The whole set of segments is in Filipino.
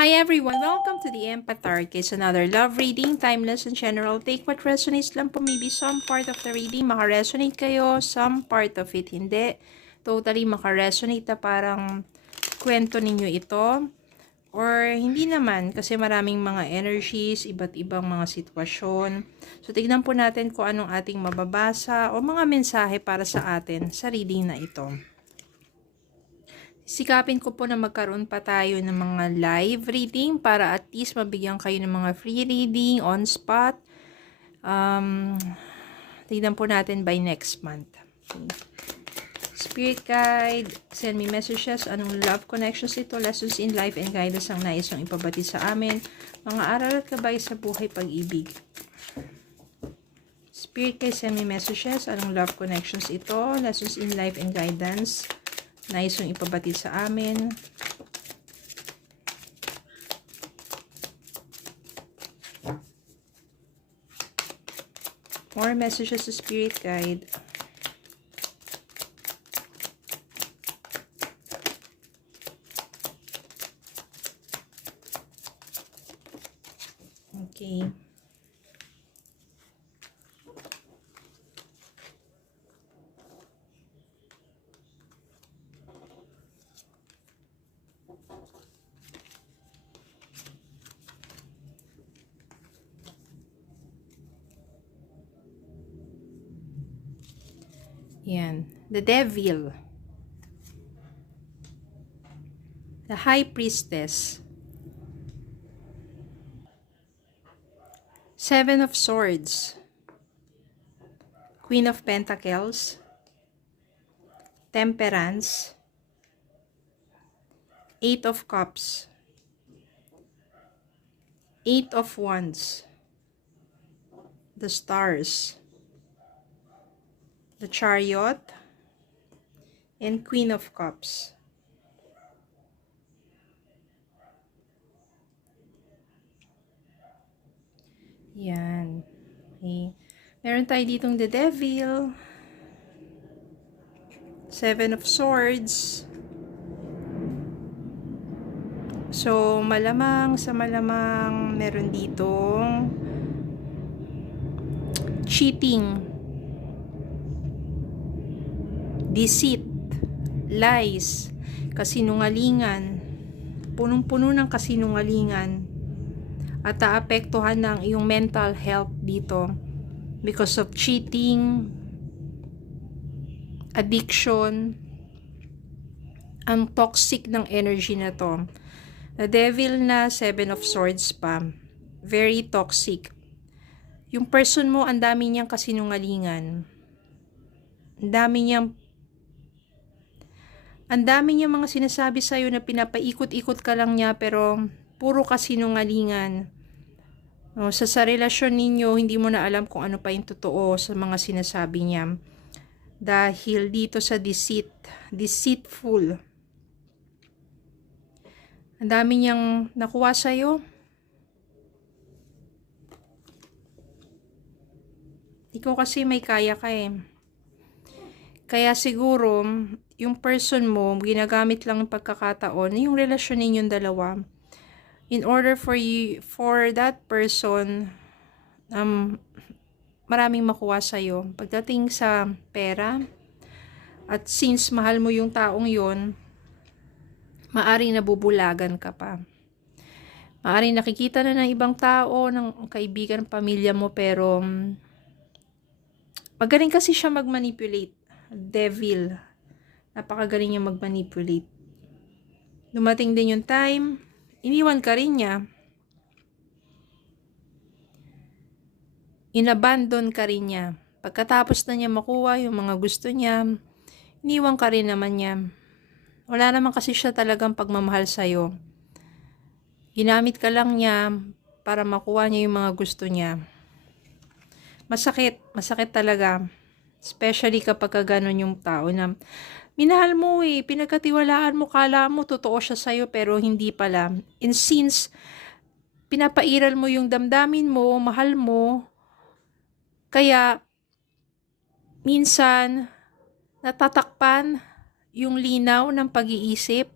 Hi everyone! Welcome to the Empath It's another love reading, timeless and general. Take what resonates lang po. Maybe some part of the reading makaresonate kayo, some part of it hindi. Totally makaresonate na parang kwento ninyo ito. Or hindi naman kasi maraming mga energies, iba't ibang mga sitwasyon. So tignan po natin kung anong ating mababasa o mga mensahe para sa atin sa reading na ito. Sikapin ko po na magkaroon pa tayo ng mga live reading para at least mabigyan kayo ng mga free reading on spot. Tignan po natin by next month. Spirit guide, send me messages. Anong love connections ito, lessons in life and guidance ang nais yung ipabati sa amin. Mga aral at gabay sa buhay pag-ibig. Spirit guide, send me messages. Anong love connections ito, lessons in life and guidance nais yung ipabati sa amin. More messages to Spirit Guide. Okay. Yan. The Devil. The High Priestess. Seven of Swords. Queen of Pentacles. Temperance. Eight of Cups. Eight of Wands. The Stars. The Chariot, and Queen of Cups. Yan. Okay. Meron tayo ditong the Devil, Seven of Swords. So, malamang sa malamang meron ditong cheating, deceit, lies, kasinungalingan, punong-puno ng kasinungalingan, at aapektuhan ng iyong mental health dito because of cheating, addiction, ang toxic ng energy na to. The Devil na Seven of Swords pa, very toxic. Yung person mo, ang dami niyang kasinungalingan, ang dami niya mga sinasabi sa'yo na pinapaikot-ikot ka lang niya pero puro kasinungalingan. Sa relasyon ninyo, hindi mo na alam kung ano pa yung totoo sa mga sinasabi niya. Dahil dito sa deceit, deceitful. Ang dami niyang nakuha sa'yo. Ikaw kasi may kaya ka eh. Kaya siguro, yung person mo, ginagamit lang ng pagkakataon, yung relasyon ninyong dalawa, in order for that person, maraming makuha sa'yo. Pagdating sa pera, at since mahal mo yung taong yon, maaring nabubulagan ka pa. Maaring nakikita na ng ibang tao, ng kaibigan, pamilya mo, pero magaling kasi siya mag-manipulate. Devil. Napakagaling niya mag-manipulate. Dumating din yung time, iniwan ka rin niya. Inabandon ka rin niya. Pagkatapos na niya makuha yung mga gusto niya, iniwan ka rin naman niya. Wala naman kasi siya talagang pagmamahal sa'yo. Ginamit ka lang niya para makuha niya yung mga gusto niya. Masakit talaga. Especially kapag gano'n yung tao na minahal mo eh, pinagkatiwalaan mo, kala mo totoo siya sa'yo pero hindi pala. And since pinapairal mo yung damdamin mo, mahal mo, kaya minsan natatakpan yung linaw ng pag-iisip.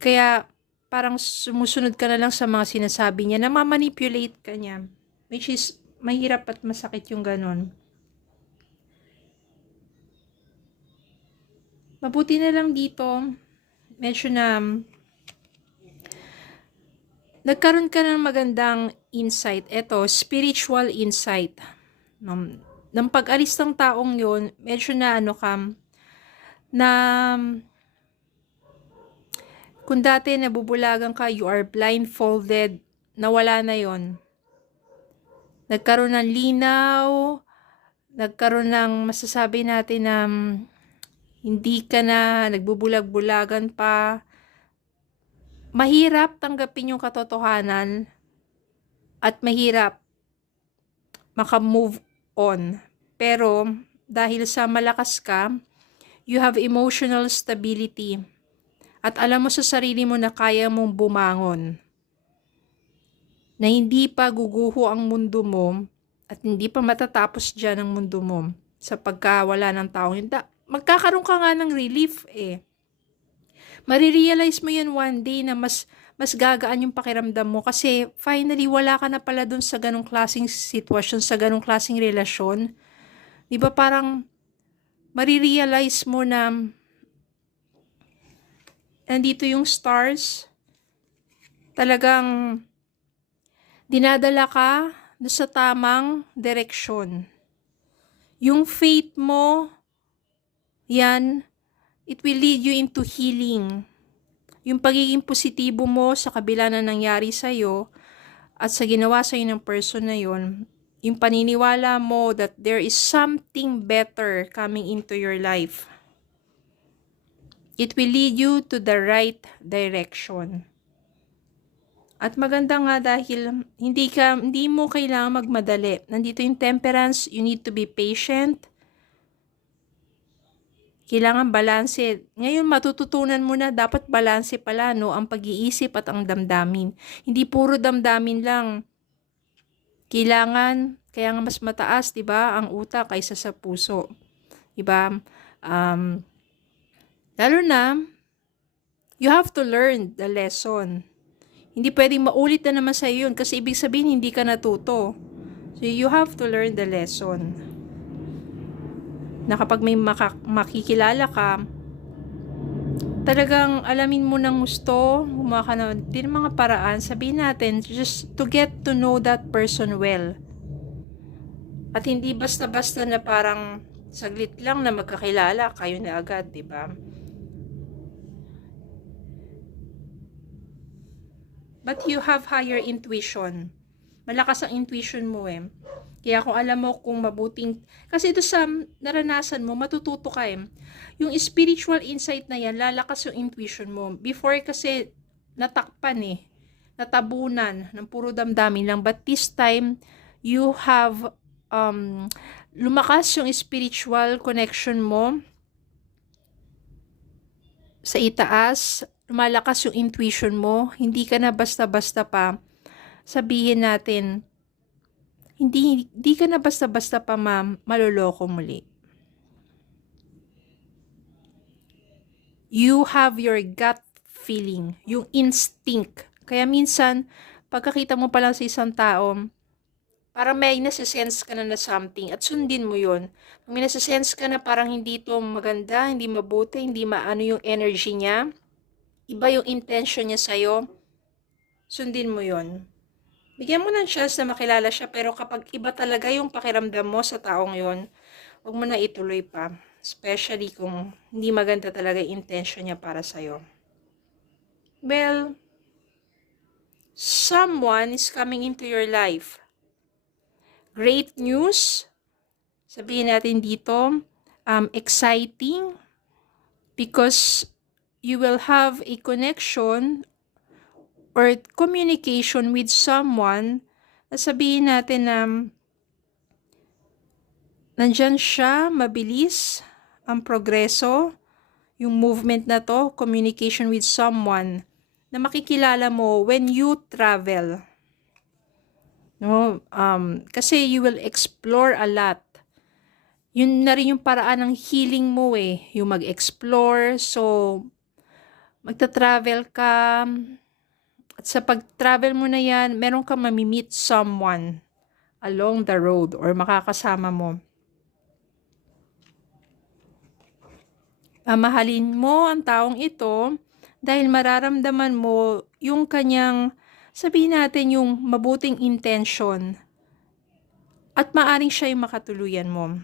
Kaya parang sumusunod ka na lang sa mga sinasabi niya, na ma-manipulate ka niya. Which is, mahirap at masakit yung ganon. Mabuti na lang dito, medyo na nagkaroon ka ng magandang insight. Ito, spiritual insight. Nang pag-alis ng taong yon, medyo na na kung dati nabubulagan ka, you are blindfolded, nawala na yon. Nagkaroon ng linaw, nagkaroon ng masasabi natin na hindi ka na nagbubulag-bulagan pa. Mahirap tanggapin yung katotohanan at mahirap maka-move on. Pero dahil sa malakas ka, you have emotional stability. At alam mo sa sarili mo na kaya mong bumangon. Na hindi pa guguho ang mundo mo at hindi pa matatapos dyan ang mundo mo sa pagkawala ng taong. Magkakaroon ka nga ng relief eh. Marirealize mo yun one day na mas gagaan yung pakiramdam mo kasi finally wala ka na pala dun sa ganong klaseng sitwasyon, sa ganong klaseng relasyon. Di ba parang marirealize mo na nandito yung stars, talagang dinadala ka sa tamang direksyon. Yung faith mo, yan, it will lead you into healing. Yung pagiging positibo mo sa kabila na nangyari sa'yo at sa ginawa sa'yo ng person na yun, yung paniniwala mo that there is something better coming into your life. It will lead you to the right direction. At maganda nga dahil hindi mo kailangan magmadali. Nandito yung temperance, you need to be patient. Kailangan balanse. Ngayon matututunan mo na dapat balanse pala, no? Ang pag-iisip at ang damdamin. Hindi puro damdamin lang. Kailangan, kaya nga mas mataas, 'di ba, ang utak kaysa sa puso. 'Di ba? Lalo na, you have to learn the lesson. Hindi pwedeng maulit na naman sa yun kasi ibig sabihin hindi ka natuto. So you have to learn the lesson. Na kapag may makikilala ka, talagang alamin mo ng gusto, gumawa ka na din mga paraan, sabihin natin, just to get to know that person well. At hindi basta-basta na parang saglit lang na magkakilala, kayo na agad, di ba? But you have higher intuition. Malakas ang intuition mo eh. Kaya kung alam mo kung mabuting, kasi ito sa naranasan mo, matututo ka eh. Yung spiritual insight na yan, lalakas yung intuition mo. Before kasi natakpan eh, natabunan ng puro damdamin lang. But this time, you have, lumakas yung spiritual connection mo sa itaas, lumalakas yung intuition mo, hindi ka na basta-basta pa, sabihin natin, hindi ka na basta-basta pa maloloko muli. You have your gut feeling, yung instinct. Kaya minsan, pagkakita mo pa lang sa isang tao, parang may nasa-sense ka na something at sundin mo yun. Pag may nasa-sense ka na parang hindi to maganda, hindi mabuti, hindi maano yung energy niya, iba yung intention niya sa'yo, sundin mo yun. Bigyan mo ng chance na makilala siya, pero kapag iba talaga yung pakiramdam mo sa taong yon, huwag mo na ituloy pa. Especially kung hindi maganda talaga yung intention niya para sa'yo. Well, someone is coming into your life. Great news. Sabihin natin dito, exciting. Because you will have a connection or communication with someone na sabihin natin na nandyan siya, mabilis ang progreso, yung movement na to, communication with someone na makikilala mo when you travel. No? Kasi you will explore a lot. Yun na rin yung paraan ng healing mo eh, yung mag-explore. So, magta-travel ka, At sa pag-travel mo na yan, meron kang mamimit someone along the road or makakasama mo. Mamahalin mo ang taong ito dahil mararamdaman mo yung kanyang, sabihin natin, yung mabuting intention at maaring siya yung makatuluyan mo.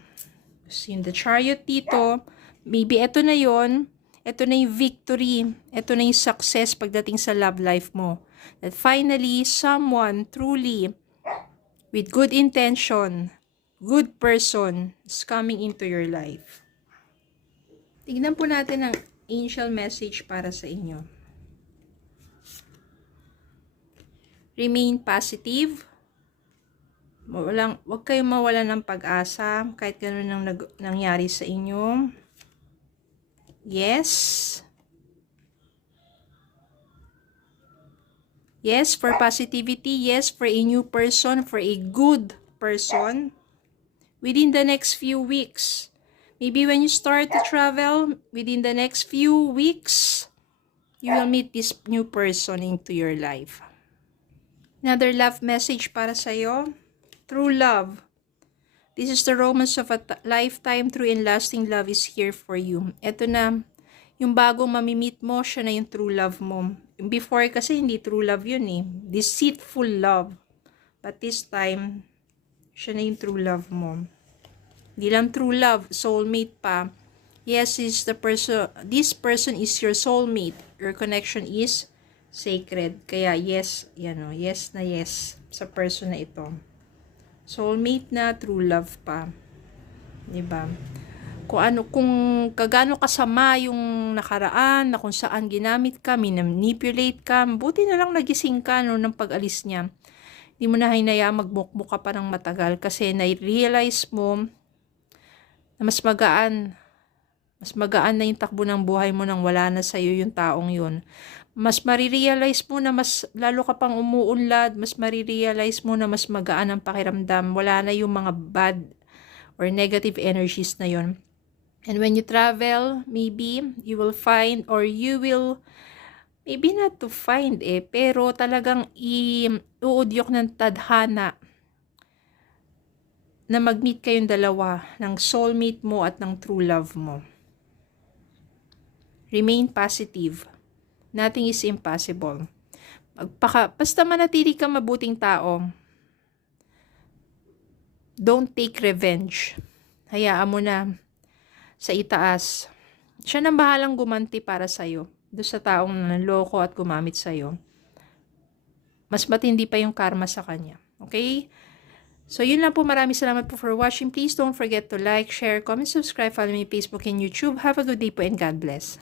So, in the Chariot dito, maybe ito na yon, ito na yung victory, ito na yung success pagdating sa love life mo. That finally, someone truly with good intention, good person is coming into your life. Tignan po natin ang angel message para sa inyo. Remain positive. Huwag kayong mawalan ng pag-asa kahit gano'n ang nangyari sa inyo. Yes. Yes, for positivity. Yes, for a new person, for a good person. Within the next few weeks. Maybe when you start to travel, within the next few weeks, you will meet this new person into your life. Another love message para sa'yo. True love. This is the romance of a lifetime. True and lasting love is here for you. Ito na, yung bagong mamimit mo, siya na yung true love mo. Before kasi hindi true love yun eh. Deceitful love. But this time, siya na yung true love mo. Hindi lang true love, soulmate pa. Yes, this person is your soulmate. Your connection is sacred. Kaya yes, yan o, yes na yes sa person na ito. Soulmate na, true love pa. Diba? Kung kagano kasama yung nakaraan, na kung saan ginamit ka, minanipulate ka, buti na lang nagising ka no, ng pag-alis niya. Hindi mo na hinayaan magmukmuk ka pa ng matagal kasi na-realize mo na mas magaan na yung takbo ng buhay mo nang wala na sa'yo yung taong yun. Mas marirealize mo na mas lalo ka pang umuunlad, mas marirealize mo na mas magaan ang pakiramdam. Wala na yung mga bad or negative energies na yun. And when you travel, maybe you will find or you will, maybe not to find pero talagang uudyok ng tadhana na mag-meet kayong dalawa ng soulmate mo at ng true love mo. Remain positive. Nothing is impossible. Basta manatili ka mabuting tao. Don't take revenge. Hayaan mo na sa itaas. Siya nang bahalang gumanti para sa'yo. Doon sa taong nanloko at gumamit sa'yo. Mas matindi pa yung karma sa kanya. Okay? So, yun lang po. Maraming salamat po for watching. Please don't forget to like, share, comment, subscribe, follow me Facebook and YouTube. Have a good day po and God bless.